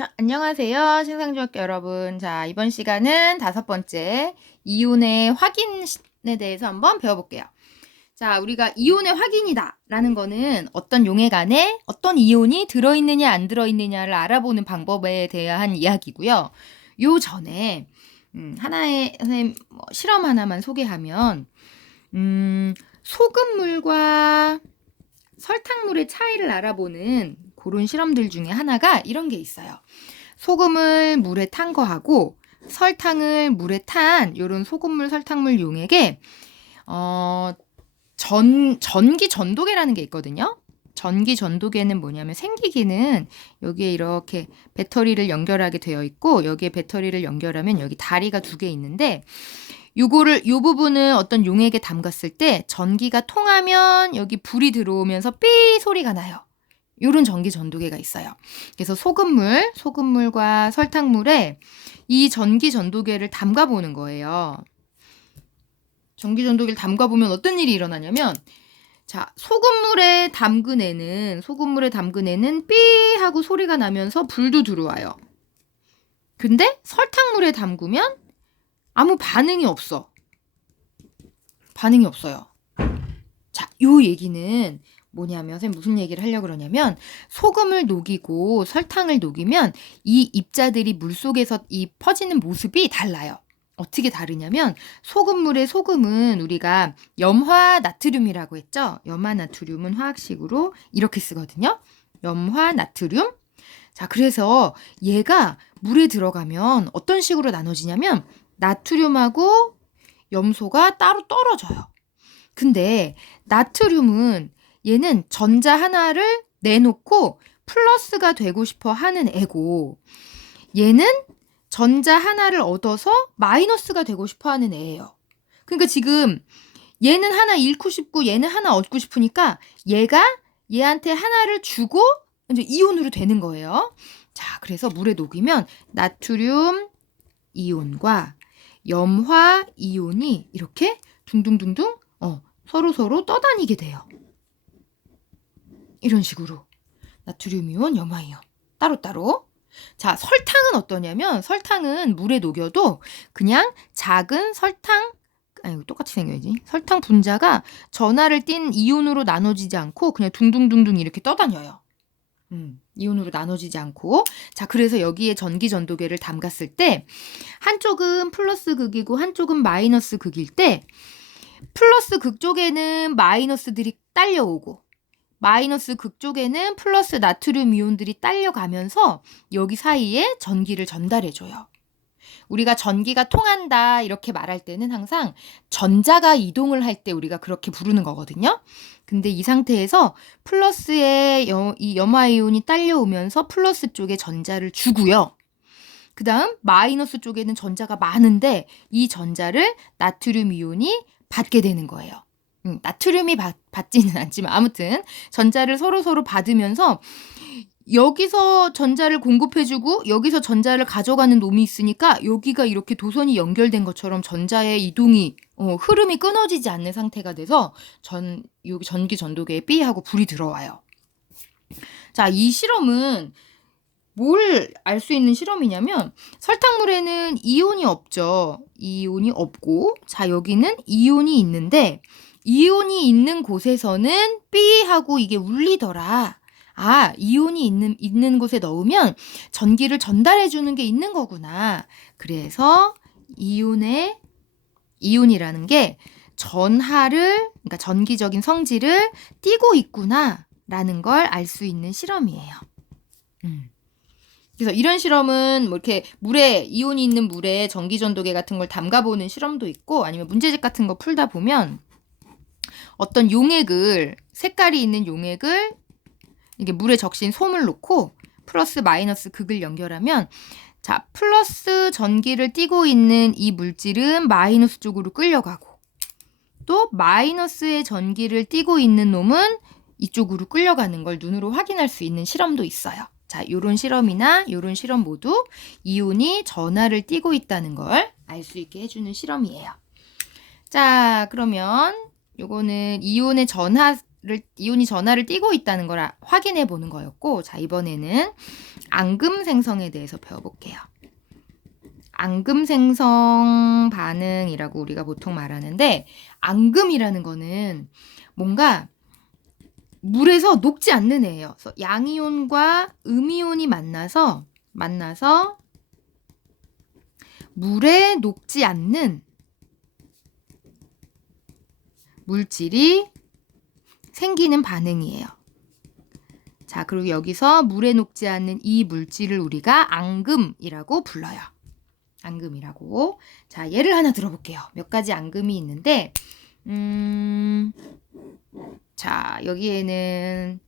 자, 안녕하세요. 신상중학교 여러분. 자, 이번 시간은 5번째 이온의 확인에 대해서 한번 배워볼게요. 자, 우리가 이온의 확인이다 라는 거는 어떤 용액 안에 어떤 이온이 들어있느냐 안 들어있느냐를 알아보는 방법에 대한 이야기고요. 요 전에 하나의 선생님 실험 하나만 소개하면 소금물과 설탕물의 차이를 알아보는 그런 실험들 중에 하나가 이런 게 있어요. 소금을 물에 탄 거하고 설탕을 물에 탄 요런 소금물 설탕물 용액에 전기 전도계라는 게 있거든요. 전기 전도계는 뭐냐면 생기기는 여기에 이렇게 배터리를 연결하게 되어 있고 여기에 배터리를 연결하면 여기 다리가 2개 있는데 요 부분은 어떤 용액에 담갔을 때 전기가 통하면 여기 불이 들어오면서 삐 소리가 나요. 요런 전기 전도계가 있어요. 그래서 소금물과 설탕물에 이 전기 전도계를 담가 보는 거예요. 전기 전도계를 담가 보면 어떤 일이 일어나냐면 자, 소금물에 담근 애는 삐 하고 소리가 나면서 불도 들어와요. 근데 설탕물에 담그면 아무 반응이 없어. 반응이 없어요. 자, 요 얘기는 뭐냐면 선생님 무슨 얘기를 하려고 그러냐면 소금을 녹이고 설탕을 녹이면 이 입자들이 물속에서 이 퍼지는 모습이 달라요. 어떻게 다르냐면 소금물의 소금은 우리가 염화 나트륨이라고 했죠. 염화 나트륨은 화학식으로 이렇게 쓰거든요. 염화 나트륨. 자, 그래서 얘가 물에 들어가면 어떤 식으로 나눠지냐면 나트륨하고 염소가 따로 떨어져요. 근데 나트륨은 얘는 전자 하나를 내놓고 플러스가 되고 싶어 하는 애고 얘는 전자 하나를 얻어서 마이너스가 되고 싶어 하는 애예요. 그러니까 지금 얘는 하나 잃고 싶고 얘는 하나 얻고 싶으니까 얘가 얘한테 하나를 주고 이제 이온으로 되는 거예요. 자, 그래서 물에 녹이면 나트륨 이온과 염화 이온이 이렇게 둥둥둥둥 서로 떠다니게 돼요. 이런 식으로 나트륨 이온, 염화 이온 따로따로. 자, 설탕은 어떠냐면 설탕은 물에 녹여도 그냥 작은 설탕 똑같이 생겨야지. 설탕 분자가 전하를 띤 이온으로 나눠지지 않고 그냥 둥둥둥둥 이렇게 떠다녀요. 이온으로 나눠지지 않고. 자, 그래서 여기에 전기 전도계를 담갔을 때 한쪽은 플러스 극이고 한쪽은 마이너스 극일 때 플러스 극 쪽에는 마이너스들이 딸려오고 마이너스 극 쪽에는 플러스 나트륨 이온들이 딸려가면서 여기 사이에 전기를 전달해줘요. 우리가 전기가 통한다 이렇게 말할 때는 항상 전자가 이동을 할 때 우리가 그렇게 부르는 거거든요. 근데 이 상태에서 플러스에 이 염화이온이 딸려오면서 플러스 쪽에 전자를 주고요. 그 다음 마이너스 쪽에는 전자가 많은데 이 전자를 나트륨 이온이 받게 되는 거예요. 나트륨이 받지는 않지만 아무튼 전자를 서로 받으면서 여기서 전자를 공급해주고 여기서 전자를 가져가는 놈이 있으니까 여기가 이렇게 도선이 연결된 것처럼 전자의 이동이 흐름이 끊어지지 않는 상태가 돼서 여기 전기 전도계에 삐 하고 불이 들어와요. 자, 이 실험은 뭘 알 수 있는 실험이냐면 설탕물에는 이온이 없죠. 이온이 없고 자, 여기는 이온이 있는데 이온이 있는 곳에서는 삐 하고 이게 울리더라. 아, 이온이 있는 곳에 넣으면 전기를 전달해 주는 게 있는 거구나. 그래서 이온이라는 게 그러니까 전기적인 성질을 띠고 있구나라는 걸 알 수 있는 실험이에요. 그래서 이런 실험은 뭐 이렇게 이온이 있는 물에 전기 전도계 같은 걸 담가보는 실험도 있고 아니면 문제집 같은 거 풀다 보면 어떤 색깔이 있는 용액을 이게 물에 적신 솜을 놓고 플러스 마이너스 극을 연결하면 자, 플러스 전기를 띠고 있는 이 물질은 마이너스 쪽으로 끌려가고 또 마이너스의 전기를 띠고 있는 놈은 이쪽으로 끌려가는 걸 눈으로 확인할 수 있는 실험도 있어요. 자, 요런 실험이나 요런 실험 모두 이온이 전하를 띠고 있다는 걸 알 수 있게 해주는 실험이에요. 자, 그러면 요거는 이온의 전하 이온이 전하를 띠고 있다는 걸 확인해 보는 거였고, 자, 이번에는 앙금 생성에 대해서 배워볼게요. 앙금 생성 반응이라고 우리가 보통 말하는데, 앙금이라는 거는 뭔가 물에서 녹지 않는 애예요. 그래서 양이온과 음이온이 만나서 물에 녹지 않는 물질이 생기는 반응이에요. 자, 그리고 여기서 물에 녹지 않는 이 물질을 우리가 앙금이라고 불러요. 앙금이라고. 자, 예를 하나 들어볼게요. 몇 가지 앙금이 있는데, 자, 여기에는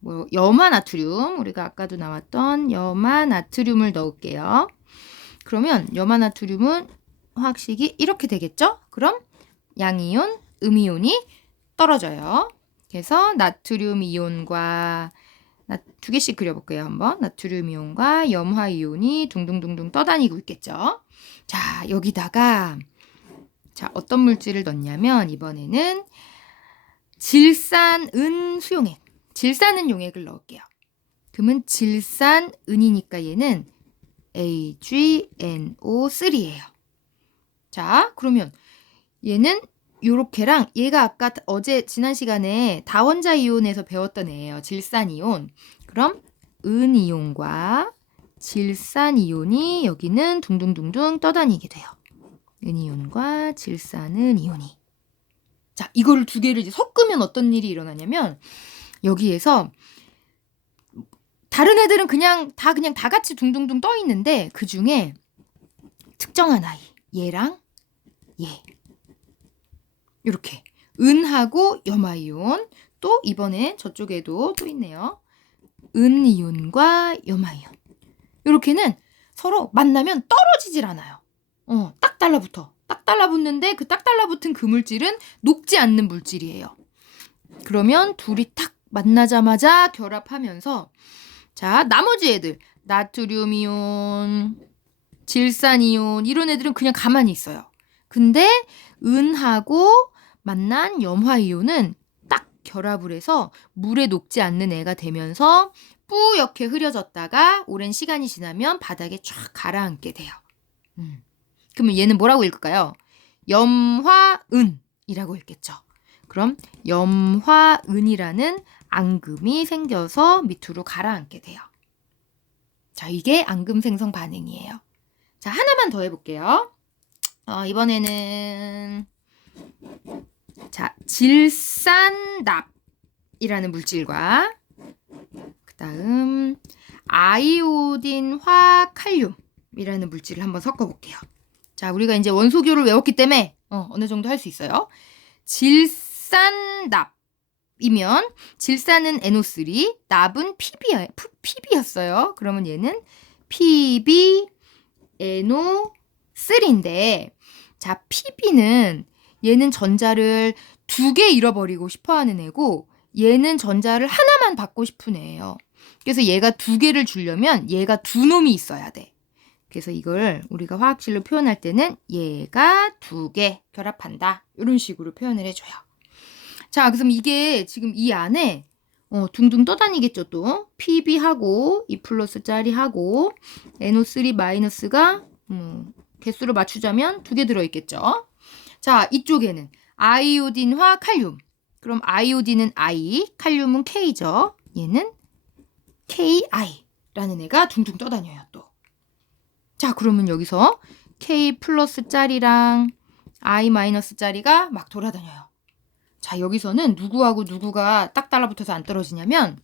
뭐 염화나트륨, 우리가 아까도 나왔던 염화나트륨을 넣을게요. 그러면 염화나트륨은 화학식이 이렇게 되겠죠? 그럼 양이온, 음이온이 떨어져요. 그래서 나트륨 이온과 두 개씩 그려볼게요. 한번 나트륨 이온과 염화 이온이 둥둥둥둥 떠다니고 있겠죠. 자, 여기다가 자, 어떤 물질을 넣냐면 이번에는 질산은 수용액, 질산은 용액을 넣을게요. 그러면 질산은이니까 얘는 AgNO3예요. 자, 그러면 얘는 요렇게랑 얘가 아까 지난 시간에 다원자 이온에서 배웠던 애예요. 질산이온. 그럼 은이온과 질산이온이 여기는 둥둥둥둥 떠다니게 돼요. 은이온과 질산은이온이. 자, 이거를 두 개를 이제 섞으면 어떤 일이 일어나냐면 여기에서 다른 애들은 그냥 다 같이 둥둥둥 떠 있는데 그 중에 특정한 아이, 얘랑 얘. 이렇게 은하고 염화이온, 또 이번에 저쪽에도 또 있네요. 은이온과 염화이온. 이렇게는 서로 만나면 떨어지질 않아요. 딱 달라붙어. 딱 달라붙는데 그 딱 달라붙은 그 물질은 녹지 않는 물질이에요. 그러면 둘이 딱 만나자마자 결합하면서 자, 나머지 애들 나트륨 이온, 질산 이온 이런 애들은 그냥 가만히 있어요. 근데 은하고 만난 염화 이온은 딱 결합을 해서 물에 녹지 않는 애가 되면서 뿌옇게 흐려졌다가 오랜 시간이 지나면 바닥에 쫙 가라앉게 돼요. 그러면 얘는 뭐라고 읽을까요? 염화은이라고 읽겠죠. 그럼 염화은이라는 앙금이 생겨서 밑으로 가라앉게 돼요. 자, 이게 앙금 생성 반응이에요. 자, 하나만 더 해볼게요. 이번에는 자, 질산납이라는 물질과 그 다음 아이오딘화 칼륨이라는 물질을 한번 섞어볼게요. 자, 우리가 이제 원소교를 외웠기 때문에 어느 정도 할 수 있어요. 질산납이면 질산은 NO3, 납은 PB였어요. 그러면 얘는 PbNO3인데 자, PB는 얘는 전자를 두 개 잃어버리고 싶어하는 애고 얘는 전자를 하나만 받고 싶은 애예요. 그래서 얘가 두 개를 주려면 얘가 두 놈이 있어야 돼. 그래서 이걸 우리가 화학식으로 표현할 때는 얘가 두 개 결합한다. 이런 식으로 표현을 해줘요. 자, 그럼 이게 지금 이 안에 둥둥 떠다니겠죠 또. PB하고 2+짜리 하고 NO3 마이너스가 개수를 맞추자면 두 개 들어있겠죠. 자, 이쪽에는 아이오딘화 칼륨. 그럼 아이오딘은 I, 칼륨은 K죠. 얘는 KI라는 애가 둥둥 떠다녀요 또. 자, 그러면 여기서 K+짜리랑 I- 짜리가 막 돌아다녀요. 자, 여기서는 누구하고 누구가 딱 달라붙어서 안 떨어지냐면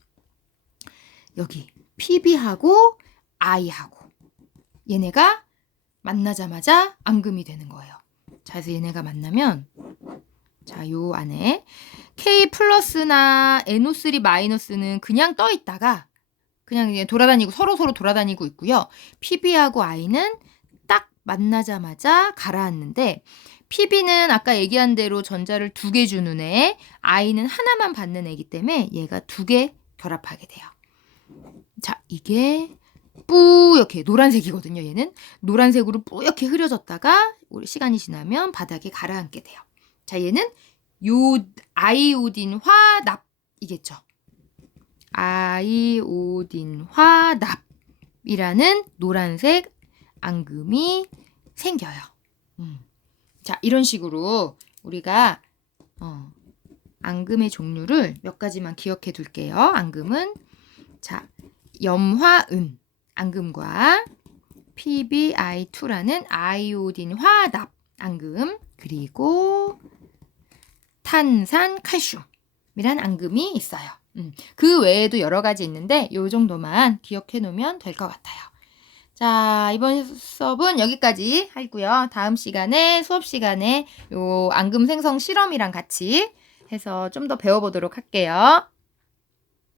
여기 PB하고 I하고 얘네가 만나자마자 앙금이 되는 거예요. 자, 그래서 얘네가 만나면 자, 요 안에 K+나 NO3 마이너스는 그냥 떠 있다가 그냥 돌아다니고 서로 돌아다니고 있고요. PB하고 I는 딱 만나자마자 가라앉는데 PB는 아까 얘기한 대로 전자를 두 개 주는 애, I는 하나만 받는 애이기 때문에 얘가 두 개 결합하게 돼요. 자, 이게 뿌옇게 노란색이거든요. 얘는 노란색으로 뿌옇게 흐려졌다가 시간이 지나면 바닥에 가라앉게 돼요. 자, 얘는 아이오딘 화납이겠죠. 아이오딘 화납이라는 노란색 앙금이 생겨요. 자, 이런 식으로 우리가 앙금의 종류를 몇 가지만 기억해 둘게요. 앙금은 자, 염화은 앙금과 PbI2라는 아이오딘 화납 앙금, 그리고 탄산 칼슘이란 앙금이 있어요. 그 외에도 여러 가지 있는데 요 정도만 기억해 놓으면 될 것 같아요. 자, 이번 수업은 여기까지 하고요. 다음 시간에 수업 시간에 요 앙금 생성 실험이랑 같이 해서 좀 더 배워보도록 할게요.